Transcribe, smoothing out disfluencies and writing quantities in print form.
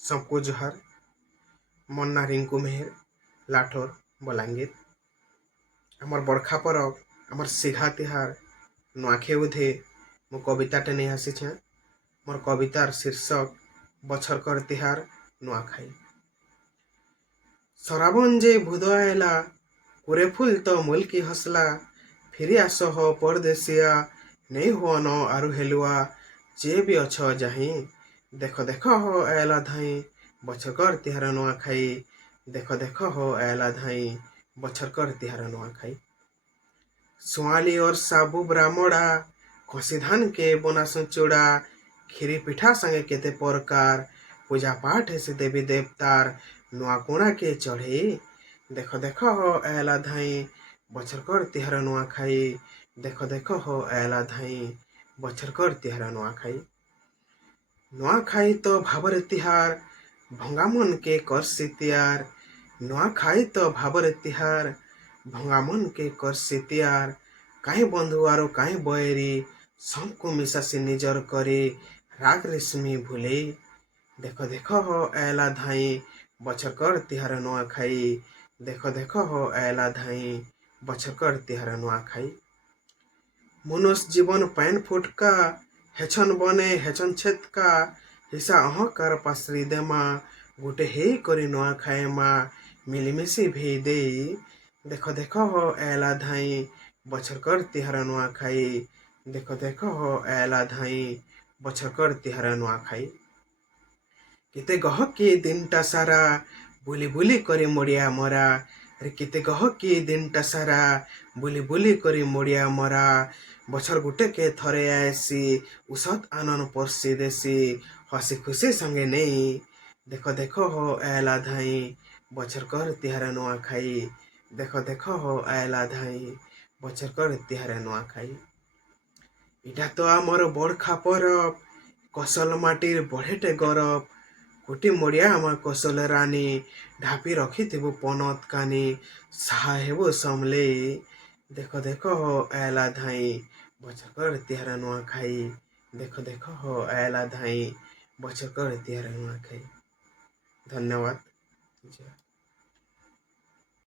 सबको जोहार। मोर ना रिंकू मेहर, लाठोर बलांगीर। आमर बड़खा परब आमर सिघा तिहार नुआखे उधे मो कविताटे नहीं आसीछे। मोर कवितार शीर्षक बछरकर तिहार नुआखाई। सराबन जे भूद आएला कुरे फूल तो मुल्की हसला, फिरी आस हो परदेसिया नहीं हो न आरु हेलुआ, जे भी अछ जाही देख देख हो आएला धाई बछरकर तिहार नुआखाई। देख देख हो आएला धाई बछरकर तिहार नुआखाई। सुआली और साबु ब्राह्मणा खसी धान के बनासु चूड़ा, खीरी पिठा संगे केते प्रकार पूजा पाठ से देवी देवतार नुआ कोणा के चढ़े। देख देख हो आएला धाई बछरकर तिहार नुआखाई। देख देख हो आएला धाई बछरकर तिहार नुआखाई। नुआखाई तो भाबर तिहार भंगा मन के करसी तियार। नुआखाई तो भाबर तिहार भंगा मन के करसी तियार। काहे बंधु आरो काहे बयरी सबको मिसासी निजर करे राग रेशमी भूले। देख देख हो आएला धाई बछरकर तिहार नुआखाई। देख देख हो आएला धाई बछरकर तिहार नुआखाई। मनुष्य जीवन पैन फुटका हेछन बने हेछन छेतका, हिसा अहकार पासरी देमा गुटे हे करी नुआखाई मा मिलीमिशी भी दे। देख देख हो आएला धाई बछरकर तिहार नुआखाई। देख देख हो आएला धाई बछरकर तिहार नुआखाई। केते गहकी दिनटा सारा बुली बुली करी मोड़िया मरा, रे केते गहकी दिनटा सारा बुली बुली करी मोड़िया मरा। बछर गुटे के थरे आएसी उसत आनन परसी देसी, हसी खुशी संगे नहीं। देख देख हो आएला धाई बछरकर तिहार नुआखाई। देख देख हो आएला धाई बछरकर तिहार नुआखाई। इटा तो आमर बड़खा परब कसल माटिर बढ़ेटे गरब, कुटी मोड़िया आम कसल रानी ढापी रखिथिबु पनत कानी साहा हेबु समले। देख देख हो आएला धाई बछरकर तिहार नुआखाई। देख देख हो आएला धाई बछरकर तिहार नुआखाई। धन्यवाद।